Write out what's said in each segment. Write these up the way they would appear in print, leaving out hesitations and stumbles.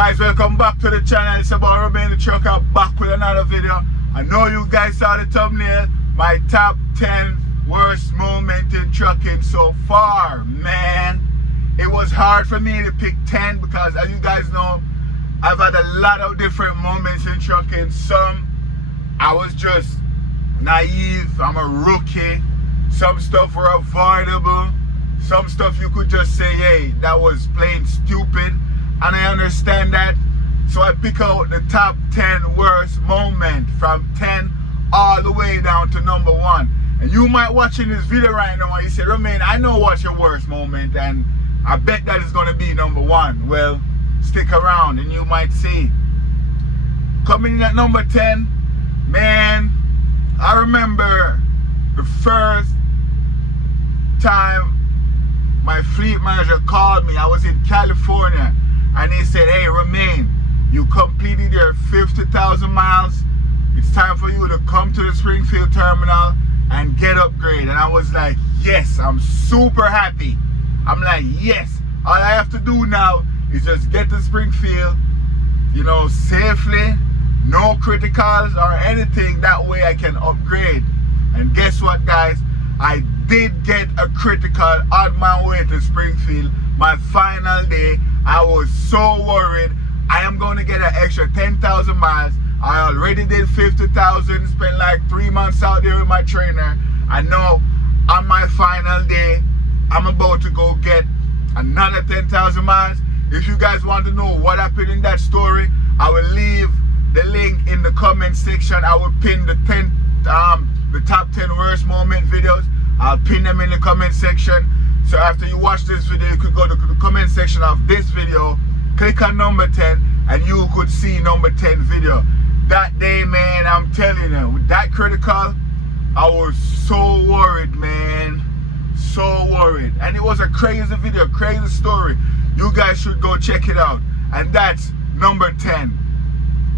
Guys, welcome back to the channel. It's about Romain the Trucker, back with another video. I know you guys saw the thumbnail. My top 10 worst moment in trucking so far, man. It was hard for me to pick 10 because, as you guys know, I've had a lot of different moments in trucking. Some I was just naive, I'm a rookie. Some stuff were avoidable. Some stuff you could just say, hey, that was plain stupid. And I understand that. So I pick out the top 10 worst moment from 10 all the way down to number 1. And you might watching this video right now and you say, Romain, I know what's your worst moment and I bet that is going to be number 1. Well, stick around and you might see. Coming in at number 10, man, I remember the first time my fleet manager called me. I was in California and he said, hey Romain, you completed your 50,000 miles. It's time for you to come to the Springfield terminal and get upgraded. And I was like, yes, I'm super happy. I'm like, yes, all I have to do now is just get to Springfield, you know, safely, no criticals or anything. That way I can upgrade. And guess what, guys? I did get a critical on my way to Springfield. My final day, I was so worried. I am going to get an extra 10,000 miles. I already did 50,000, spent like 3 months out there with my trainer. I know on my final day, I'm about to go get another 10,000 miles. If you guys want to know what happened in that story, I will leave the link in the comment section. I will pin the top 10 worst moment videos. I'll pin them in the comment section. So after you watch this video, you could go to the comment section of this video, click on number 10, and you could see number 10 video. That day, man, I'm telling you, with that critical, I was so worried, man. So worried. And it was a crazy video, crazy story. You guys should go check it out. And that's number 10.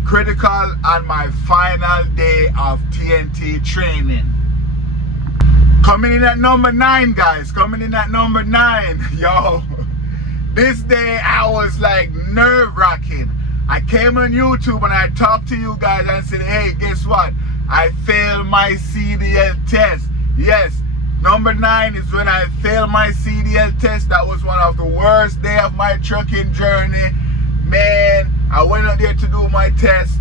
Critical on my final day of TNT training. Coming in at number 9, guys. Coming in at number 9. Yo, this day I was like nerve-wracking. I came on YouTube and I talked to you guys and said, hey, guess what? I failed my CDL test. Yes, number 9 is when I failed my CDL test. That was one of the worst days of my trucking journey. Man, I went out there to do my test.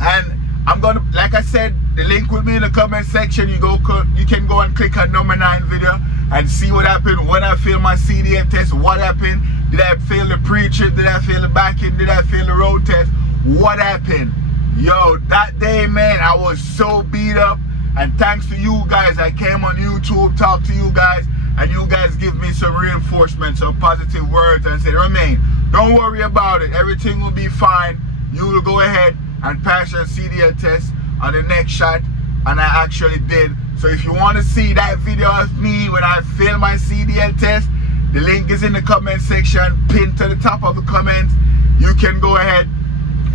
And I'm going to, like I said, the link will be in the comment section. You can go and click on number 9 video and see what happened when I failed my CDL test. What happened? Did I fail the pre-trip? Did I fail the back end? Did I fail the road test? What happened? Yo, that day, man, I was so beat up. And thanks to you guys, I came on YouTube, talked to you guys, and you guys give me some reinforcement, some positive words, and said, Romain, don't worry about it. Everything will be fine. You will go ahead and pass your CDL test on the next shot. And I actually did. So if you want to see that video of me when I failed my CDL test, the link is in the comment section, pinned to the top of the comments. You can go ahead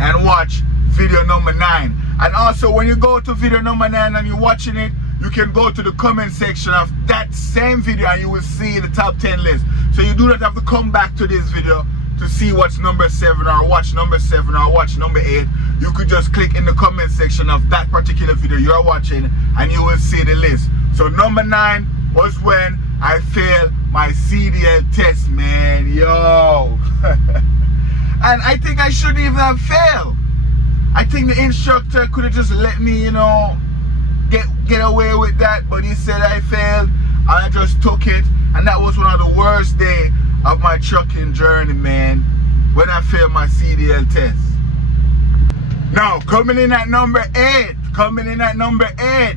and watch video number 9. And also when you go to video number 9 and you're watching it, you can go to the comment section of that same video and you will see the top 10 list. So you do not have to come back to this video to see what's number 7 or watch number 7 or watch number 8. You could just click in the comment section of that particular video you're watching and you will see the list. So number 9 was when I failed my CDL test, man. Yo. And I think I shouldn't even have failed. I think the instructor could have just let me, you know, get away with that. But he said I failed and I just took it. And that was one of the worst days of my trucking journey, man, when I failed my CDL test. Now, coming in at number 8. Coming in at number 8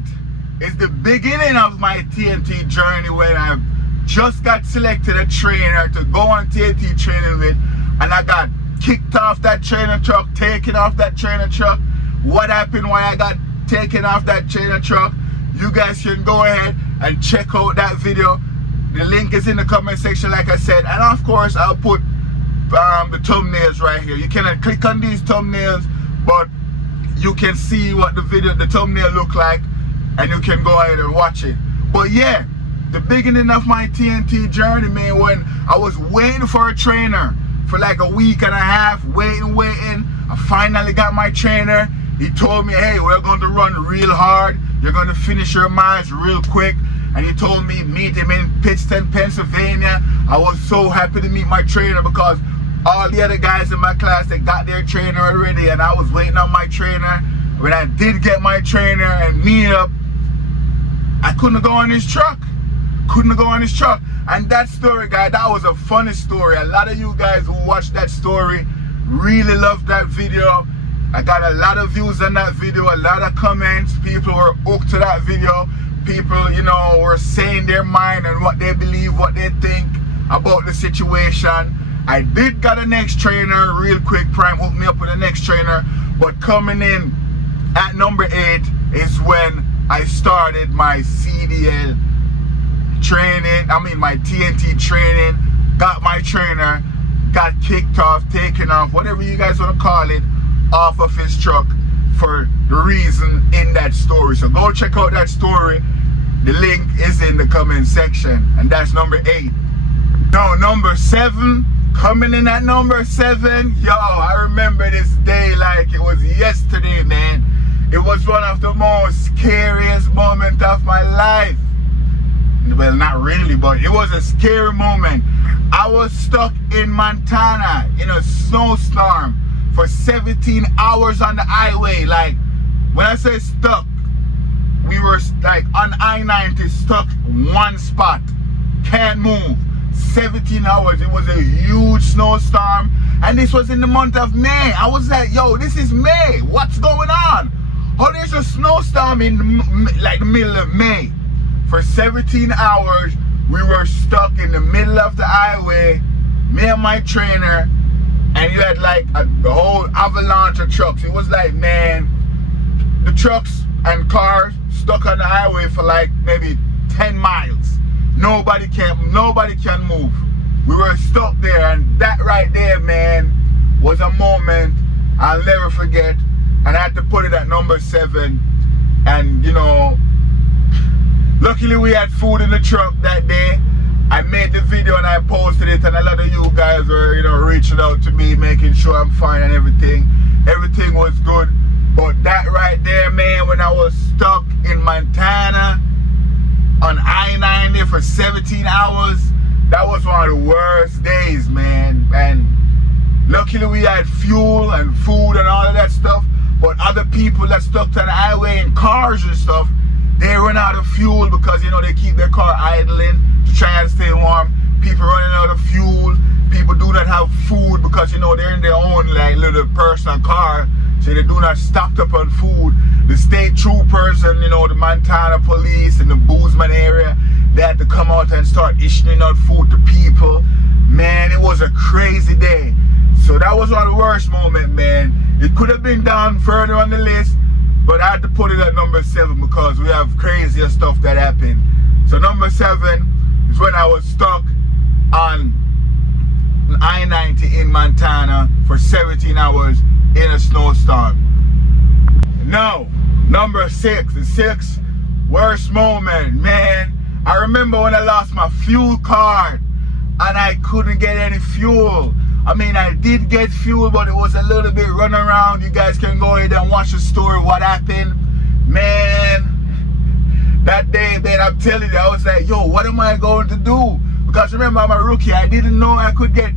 is the beginning of my TNT journey when I just got selected a trainer to go on TNT training with, and I got kicked off that trainer truck, taken off that trainer truck. What happened why I got taken off that trainer truck? You guys can go ahead and check out that video. The link is in the comment section, like I said, and of course I'll put the thumbnails right here. You cannot click on these thumbnails, but you can see what the thumbnail look like, and you can go ahead and watch it. But yeah, the beginning of my TNT journey, man, when I was waiting for a trainer for like a week and a half, waiting, finally got my trainer. He told me, hey, we're going to run real hard. You're going to finish your miles real quick. And he told me meet him in Pittston, Pennsylvania. I was so happy to meet my trainer because all the other guys in my class, they got their trainer already, and I was waiting on my trainer. When I did get my trainer and meet up, I couldn't go on his truck. And that story, guys, that was a funny story. A lot of you guys who watched that story really loved that video. I got a lot of views on that video, a lot of comments. People were hooked to that video. People, you know, were saying their mind and what they believe, what they think about the situation. I did got a next trainer real quick. Prime hooked me up with a next trainer. But coming in at number 8 is when I started my CDL training. My TNT training. Got my trainer. Got kicked off, taken off, whatever you guys want to call it, off of his truck for the reason in that story. So go check out that story. The link is in the comment section. And that's number 8. Now number 7, coming in at number 7, yo, I remember this day like it was yesterday, man. It was one of the most scariest moments of my life. Well, not really, but it was a scary moment. I was stuck in Montana in a snowstorm for 17 hours on the highway. Like, when I say stuck, we were like on I-90 stuck one spot, can't move. 17 hours. It was a huge snowstorm, and this was in the month of May. I was like, yo, this is May, what's going on? Oh, there's a snowstorm in like the middle of May. For 17 hours we were stuck in the middle of the highway, me and my trainer, and you had like the whole avalanche of trucks. It was like, man, the trucks and cars stuck on the highway for like maybe 10 miles. Nobody can move. We were stuck there, and that right there, man, was a moment I'll never forget. And I had to put it at number 7. And you know, luckily we had food in the truck that day. I made the video and I posted it, and a lot of you guys were, you know, reaching out to me, making sure I'm fine and everything. Everything was good. But that right there, man, when I was stuck in Montana on I-90 for 17 hours, that was one of the worst days, man. And luckily we had fuel and food and all of that stuff, but other people that stuck to the highway in cars and stuff, they run out of fuel because, you know, they keep their car idling to try and stay warm. People running out of fuel. People do not have food because, you know, they're in their own like little personal car, so they do not stock up on food. The state troopers and, you know, the Montana police in the Bozeman area, they had to come out and start issuing out food to people. Man, it was a crazy day. So that was one of the worst moments, man. It could have been down further on the list, but I had to put it at number 7 because we have crazier stuff that happened. So number 7 is when I was stuck on I-90 in Montana for 17 hours in a snowstorm. Now, number 6, the 6th worst moment, man. I remember when I lost my fuel card and I couldn't get any fuel. I mean, I did get fuel, but it was a little bit run around. You guys can go ahead and watch the story, what happened. Man, that day, man, I'm telling you, I was like, yo, what am I going to do? Because remember, I'm a rookie. I didn't know I could get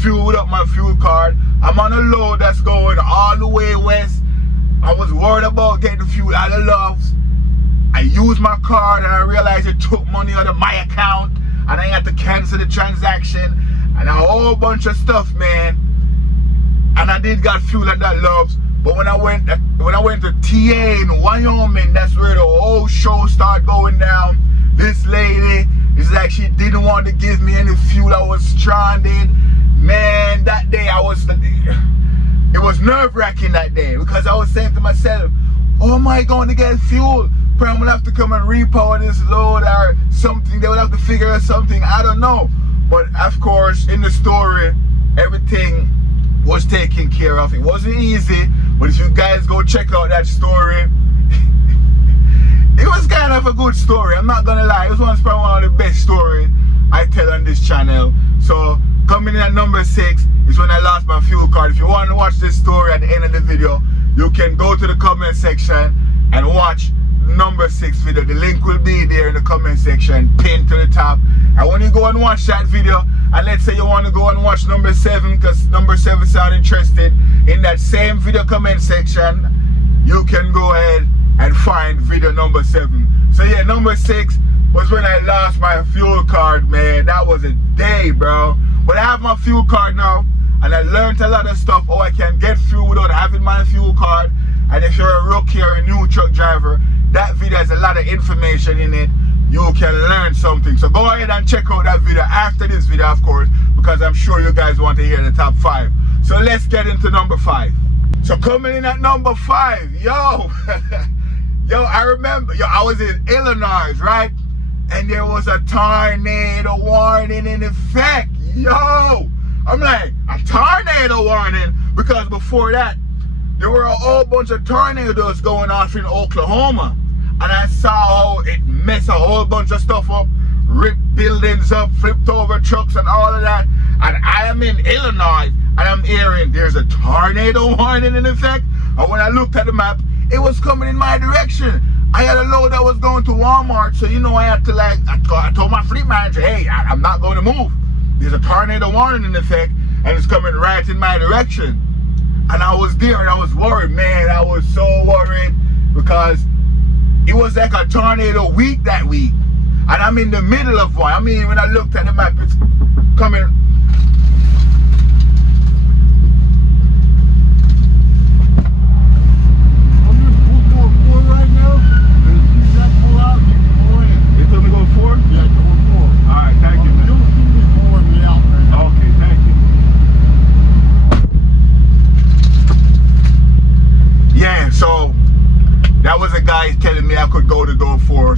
fuel without my fuel card. I'm on a load that's going all the way west. I was worried about getting fuel out of Loves. I used my card and I realized it took money out of my account, and I had to cancel the transaction and a whole bunch of stuff, man. And I did got fuel at that Loves, but when I went to TA in Wyoming, that's where the whole show started going down. This lady is like, she didn't want to give me any fuel. I was stranded, man. That day it was nerve-wracking that day, because I was saying to myself, oh, am I going to get fuel? Probably I'm gonna have to come and repower this load or something. They will have to figure out something, I don't know. But of course, in the story, everything was taken care of. It wasn't easy, but if you guys go check out that story, it was kind of a good story. I'm not gonna lie, it was probably one of the best stories I tell on this channel. So coming in at number 6 is when I lost my fuel card. If you want to watch this story at the end of the video, you can go to the comment section and watch number 6 video. The link will be there in the comment section, pinned to the top. And when you go and watch that video, and let's say you want to go and watch number 7 because number 7 sound interested, in that same video comment section, you can go ahead and find video number 7. So yeah, number 6 was when I lost my fuel card, man. That was a day, bro. But I have my fuel card now, and I learned a lot of stuff. Oh, I can get through without having my fuel card. And if you're a rookie or a new truck driver, that video has a lot of information in it. You can learn something. So go ahead and check out that video after this video, of course, because I'm sure you guys want to hear the top 5. So let's get into number 5. So coming in at number 5, yo, I remember, I was in Illinois, right? And there was a tornado warning in effect. Yo, I'm like, a tornado warning? Because before that, there were a whole bunch of tornadoes going off in Oklahoma. And I saw how it messed a whole bunch of stuff up, ripped buildings up, flipped over trucks and all of that. And I am in Illinois, and I'm hearing there's a tornado warning in effect. And when I looked at the map, it was coming in my direction. I had a load that was going to Walmart, so you know I had to I told my fleet manager, hey, I'm not going to move. There's a tornado warning in effect, and it's coming right in my direction. And I was there, and I was worried, man. I was so worried because it was like a tornado week that week. And I'm in the middle of one. I mean, when I looked at the map, it's coming.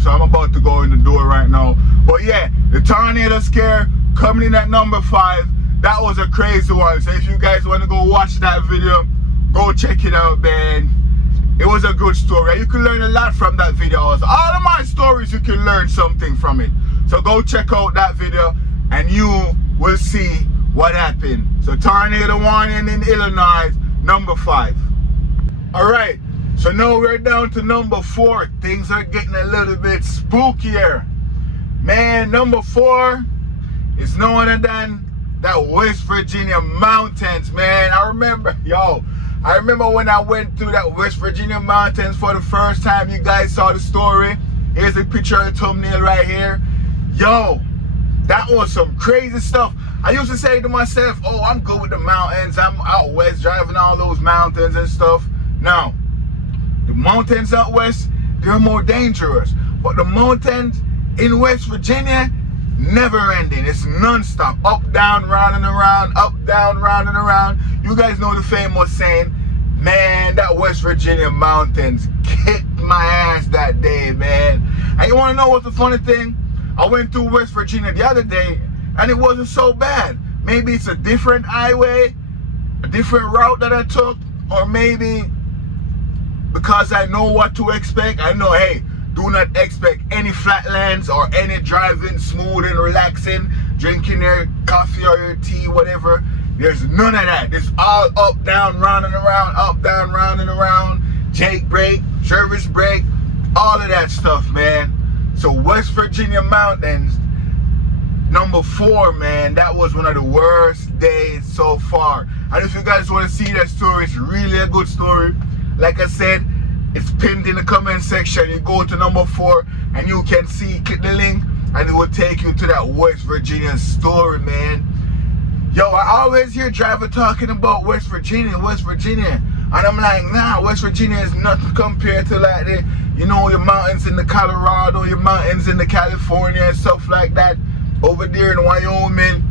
So I'm about to go in the door right now. But yeah, the tornado scare coming in at number 5. That was a crazy one. So if you guys want to go watch that video, go check it out, man. It was a good story. You can learn a lot from that video. All of my stories, you can learn something from it. So go check out that video and you will see what happened. So tornado warning in Illinois, number 5. All right. So now we're down to number 4. Things are getting a little bit spookier. Man, number 4 is no other than that West Virginia mountains, man. I remember when I went through that West Virginia mountains for the first time. You guys saw the story. Here's a picture of the thumbnail right here. Yo, that was some crazy stuff. I used to say to myself, oh, I'm good with the mountains. I'm out west driving all those mountains and stuff. Now, the mountains out west, they're more dangerous. But the mountains in West Virginia, never ending. It's non-stop. Up, down, round and around. Up, down, round and around. You guys know the famous saying, man, that West Virginia mountains kicked my ass that day, man. And you want to know what's the funny thing? I went through West Virginia the other day, and it wasn't so bad. Maybe it's a different highway, a different route that I took, or maybe because I know what to expect. I know, hey, do not expect any flatlands or any driving smooth and relaxing, drinking your coffee or your tea, whatever. There's none of that. It's all up, down, round and around, up, down, round and around, Jake brake, service brake, all of that stuff, man. So West Virginia mountains, number 4, man, that was one of the worst days so far. And if you guys want to see that story, it's really a good story. Like I said, it's pinned in the comment section. You go to number 4 and you can see, click the link and it will take you to that West Virginia story, man. Yo, I always hear driver talking about West Virginia. And I'm like, nah, West Virginia is nothing compared to like the, you know, your mountains in the Colorado, your mountains in the California and stuff like that over there in Wyoming.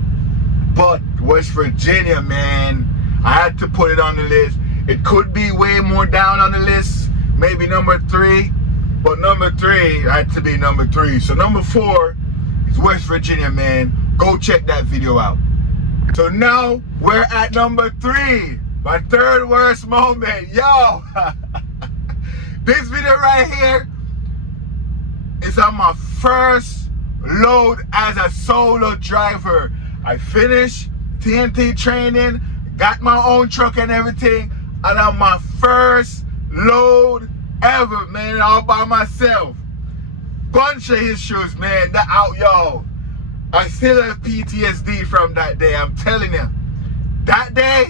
But West Virginia, man, I had to put it on the list. It could be way more down on the list, maybe number 3, but number 3 had to be number 3. So number 4 is West Virginia, man. Go check that video out. So now we're at number 3, my 3rd worst moment. Yo, this video right here is on my first load as a solo driver. I finished TNT training, got my own truck and everything, and on my first load ever, man, all by myself. Bunch of issues, man. That out, y'all. I still have PTSD from that day. I'm telling you. That day,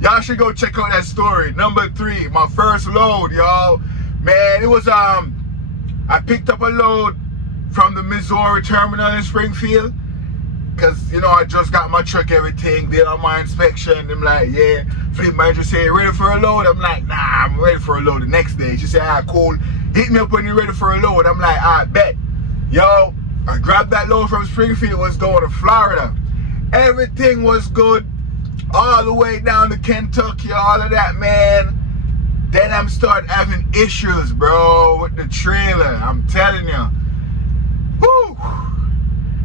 y'all should go check out that story. Number 3, my first load, y'all. Man, it was I picked up a load from the Missouri terminal in Springfield. Cause you know I just got my truck, everything, did on my inspection. I'm like, yeah. Fleet manager said, ready for a load? I'm like, nah, I'm ready for a load the next day. She said, alright, cool. Hit me up when you're ready for a load. I'm like, I bet. Yo, I grabbed that load from Springfield, was going to Florida. Everything was good. All the way down to Kentucky, all of that, man. Then I'm starting having issues, bro, with the trailer. I'm telling you. Woo!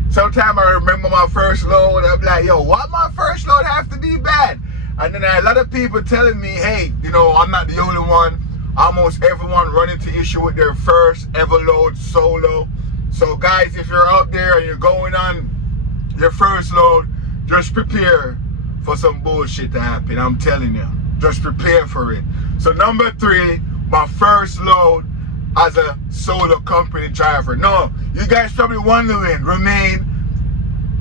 Sometimes I remember my first load, I'm like, yo, why my first load have to be bad? And then a lot of people telling me, hey, you know, I'm not the only one. Almost everyone run into issue with their first ever load solo. So guys, if you're out there and you're going on your first load, just prepare for some bullshit to happen. I'm telling you, just prepare for it. So number 3, my first load as a solo company driver. No, you guys probably wondering, Remain,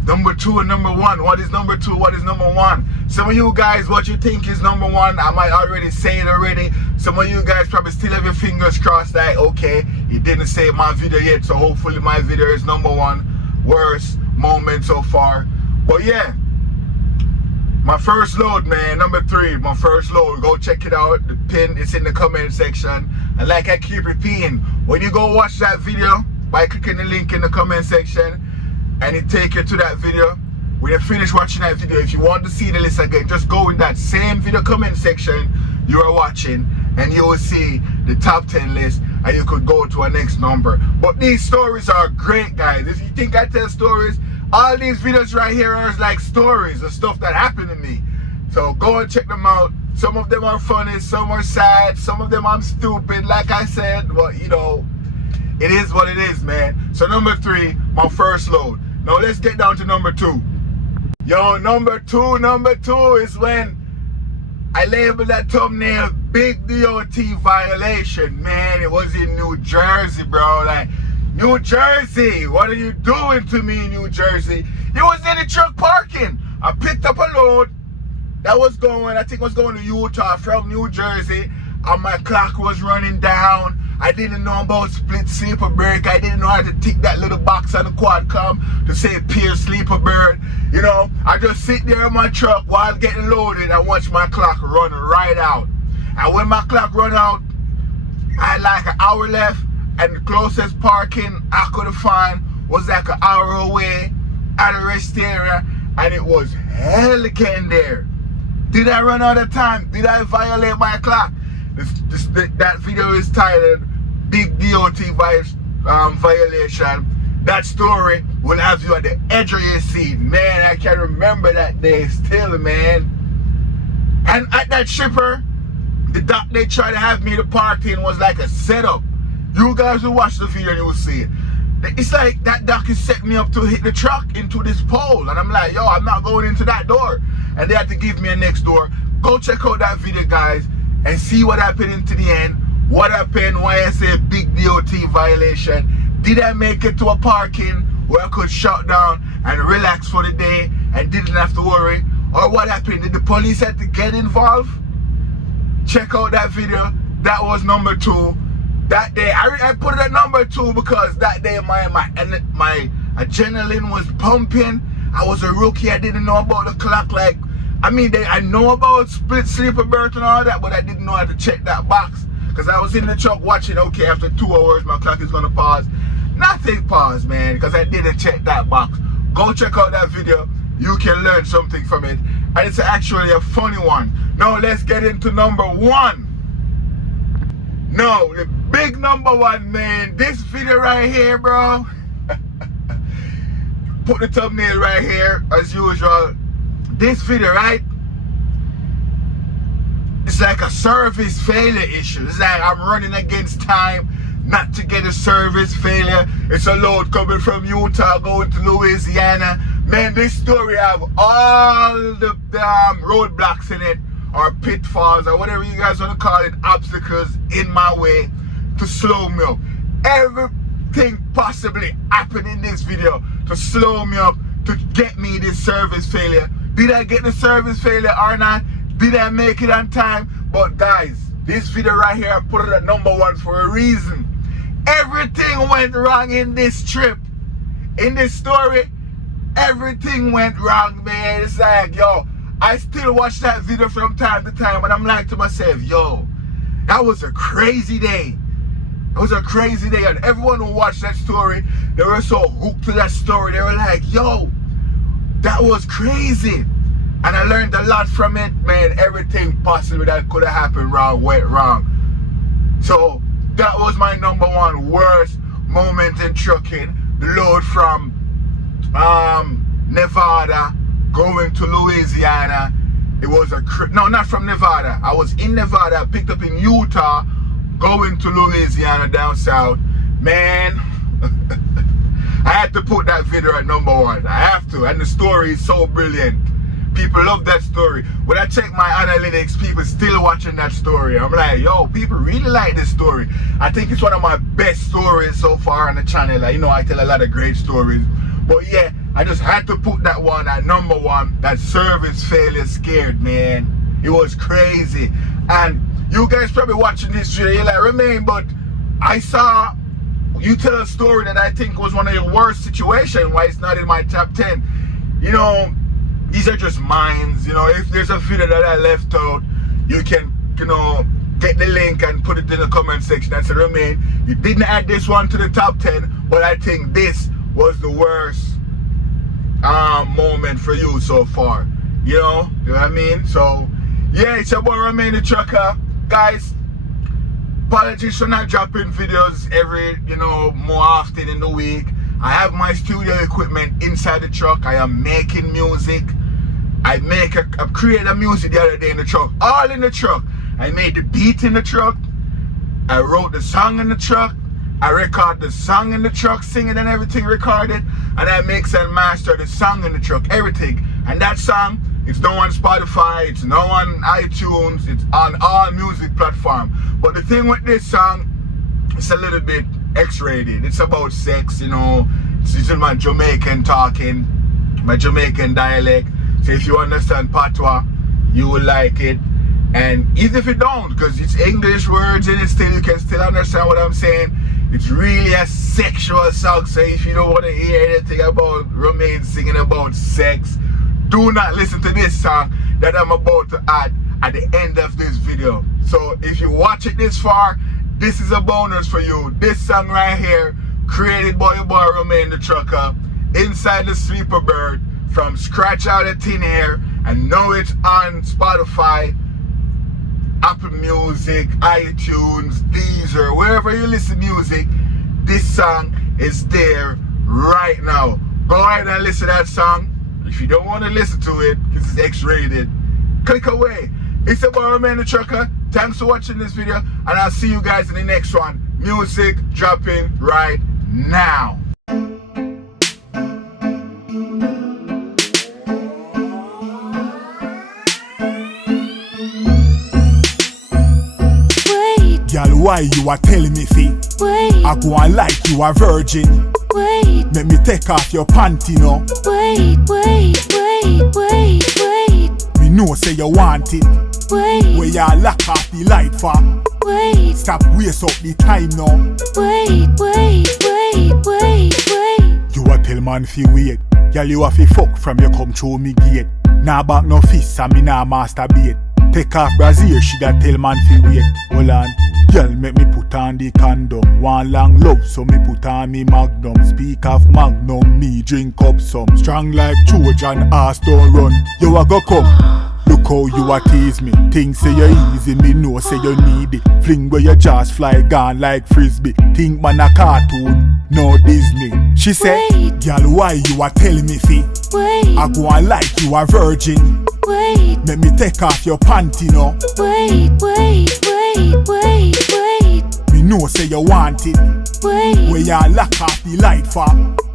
number 2 and number 1. What is number 2? What is number 1? Some of you guys, what you think is number 1, I might already say it already. Some of you guys probably still have your fingers crossed that, okay, it didn't say my video yet, so hopefully my video is number 1 worst moment so far. But yeah, my first load, man, number 3, my first load. Go check it out. The pin is in the comment section. And like I keep repeating, when you go watch that video, by clicking the link in the comment section, and it take you to that video, when you finish watching that video, if you want to see the list again, just go in that same video comment section you are watching, and you will see the top 10 list, and you could go to a next number. But these stories are great, guys. If you think I tell stories, all these videos right here are like stories of stuff that happened to me. So go and check them out. Some of them are funny, some are sad, some of them I'm stupid, like I said. But you know, it is what it is, man. So number 3, my first load. Now let's get down to number 2. Yo, number two is when I labeled that thumbnail Big DOT violation. Man, it was in New Jersey, bro. Like, New Jersey, what are you doing to me, New Jersey? It was in the truck parking. I picked up a load that was going, I think was going to Utah from New Jersey, and my clock was running down. I didn't know about split sleeper brake. I didn't know how to tick that little box on the Quadcom to say peer sleeper bird. You know, I just sit there in my truck while getting loaded and watch my clock run right out. And when my clock run out, I had like an hour left, and the closest parking I could find was like an hour away at a rest area, and it was hell getting there. Did I run out of time? Did I violate my clock? That video is titled Big DOT violation. That story will have you at the edge of your seat. Man, I can remember that day still, man. And at that shipper, the dock they tried to have me to park in was like a setup. You guys will watch the video and you will see it. It's like that dock is setting me up to hit the truck into this pole. And I'm like, yo, I'm not going into that door. And they had to give me a next door. Go check out that video, guys, and see what happened into the end. What happened, why I say Big DOT violation. Did I make it to a parking where I could shut down and relax for the day and didn't have to worry? Or what happened? Did the police have to get involved? Check out that video. That was number 2. That day, I put it at number 2 because that day my adrenaline was pumping. I was a rookie. I didn't know about the clock. Like, I mean, I know about split sleeper berth and all that, but I didn't know how to check that box. Because I was in the truck watching, okay, after 2 hours, my clock is going to pause. Nothing paused, man, because I didn't check that box. Go check out that video. You can learn something from it. And it's actually a funny one. Now, let's get into number 1. No, the big number 1, man. This video right here, bro. Put the thumbnail right here, as usual. This video, right? It's like a service failure issue. It's like I'm running against time not to get a service failure. It's a load coming from Utah going to Louisiana. Man, this story have all the roadblocks in it, or pitfalls, or whatever you guys want to call it, obstacles in my way to slow me up. Everything possibly happened in this video to slow me up, to get me this service failure. Did I get the service failure or not? Did I make it on time? But guys, this video right here, I put it at #1 for a reason. Everything went wrong in this trip. In this story, everything went wrong, man. It's like, yo, I still watch that video from time to time, and I'm like to myself, yo, that was a crazy day. It was a crazy day, and everyone who watched that story, they were so hooked to that story. They were like, yo, that was crazy. And I learned a lot from it, man. Everything possible that could have happened wrong went wrong. So that was my #1 worst moment in trucking. The load from Nevada going to Louisiana. It was no, not from Nevada. I was in Nevada, picked up in Utah, going to Louisiana down south. Man, I had to put that video at #1. I have to, and the story is so brilliant. People love that story. When I check my analytics, people still watching that story. I'm like, yo, people really like this story. I think it's one of my best stories so far on the channel. Like, you know, I tell a lot of great stories. But yeah, I just had to put that one at #1. That service failure scared, man. It was crazy. And you guys probably watching this video, you're like, Romain, but I saw you tell a story that I think was one of your worst situations, why it's not in my top 10. You know, these are just mines. You know, if there's a video that I left out, you can, you know, get the link and put it in the comment section and say, Romain, you didn't add this one to the top 10, but I think this was the worst moment for you so far. You know what I mean? So yeah, it's your boy Romain the Trucker. Guys, apologies for not dropping videos every, you know, more often in the week. I have my studio equipment inside the truck. I am making music. I created a music the other day in the truck, all in the truck. I made the beat in the truck. I wrote the song in the truck. I record the song in the truck, sing it and everything recorded. And I mix and master the song in the truck, everything. And that song, it's now on Spotify, it's now on iTunes, it's on all music platforms. But the thing with this song, it's a little bit X-rated. It's about sex, you know. It's in my Jamaican talking, my Jamaican dialect. So if you understand Patois, you will like it. And even if you don't, because it's English words in it still, you can still understand what I'm saying. It's really a sexual song. So if you don't want to hear anything about Romain singing about sex, do not listen to this song that I'm about to add at the end of this video. So if you watch it this far, this is a bonus for you. This song right here, created by your boy Romain the Trucker, inside the Sleeper Bird, from scratch out of thin air, and now it's on Spotify, Apple Music, iTunes, Deezer, wherever you listen to music. This song is there right now. Go ahead and listen to that song. If you don't want to listen to it because it's X-rated, click away. It's about Romain the Trucker. Thanks for watching this video, and I'll see you guys in the next one. Music dropping right now. Girl, why you are telling me, fee? Wait, I go on like you a virgin. wait, Make me take off your panty, no. wait, wait, wait, wait, wait, Me know say you want it. wait, Where you lock off the light for. wait, Stop waste up the time now. wait, wait, wait, wait, wait. You a tell man fi wait. Girl, you a fi fuck from you come through me gate. Nah back no fist and me nah masturbate. Take off brazier, she da tell man fi wait. Hold on, girl, make me put on the condom. One long love, so me put on me magnum. Speak of magnum, me drink up some. Strong like Trojan, ass don't run. You a go come. Look how you a tease me. Think say you easy, me know say you need it. Fling where your jaws fly gone like frisbee. Think man a cartoon, no Disney. She said, Wait. girl, why you a telling me, fee? Wait, I go on like you a virgin. wait, Make me take off your panty, no. wait, wait, wait, wait, wait, Me know say you want it. wait, Where you lock off the light for.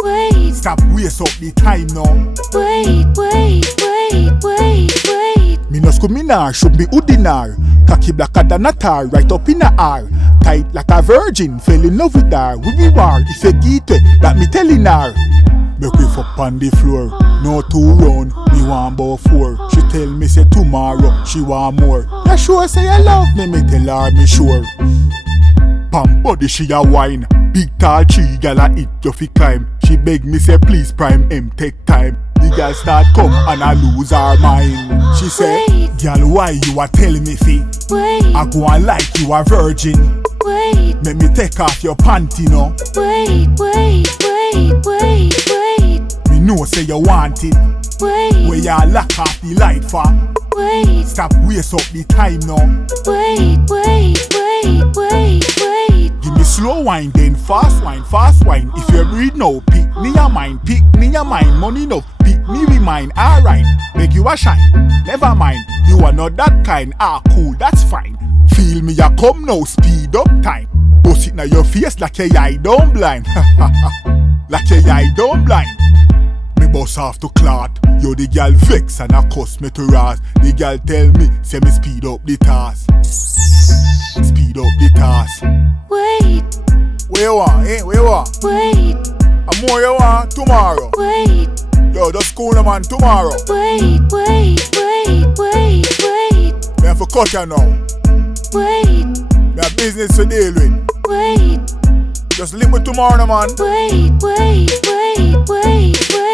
wait, Stop waste up the time now. wait, wait, wait, wait, wait. Me no scuminar, should be udinar. Cocky blacker than a tar, right up in a R. Tight like a virgin, fell in love with her. We be war, if you get it, that me telling her. Make we fuck on the floor, no 2 round, me want about 4. She tell me say tomorrow, she want more. You sure say you love me, me tell her me sure. Pam body she a wine, big tall tree, gal a hit you fi climb. She beg me say please prime M take time. The gal start come and I lose her mind. She say, Wait. gal why you a tell me fi? Wait, I go on like you a virgin. wait, Make me take off your panty no. wait, wait, wait, wait, wait, Me know say you want it. Where wait, you lock off the light for. wait, Stop waste up the time now. wait, wait, wait, wait, wait. Give me slow wine then fast wine, fast wine. If you breathe now, pick me your mind, pick me your mind. Money no, pick me with mine. Alright, make you a shine. Never mind, you are not that kind. Ah cool, that's fine. Feel me ya come now, speed up time. Bust it na your face like your eye don't blind. Like your eye don't blind. Me bust off to clot. Yo the gal vex and a cuss me to ras. The gal tell me, say me speed up the task. Speed up the task. Wait, Where you want, eh? Where you want? wait, And more you want tomorrow. wait, Yo, just cool them man tomorrow. wait, wait, wait, wait, wait, Me have to cut you now. wait, Me have business to deal with. wait, Just leave me tomorrow, man. wait, wait, wait, wait, wait.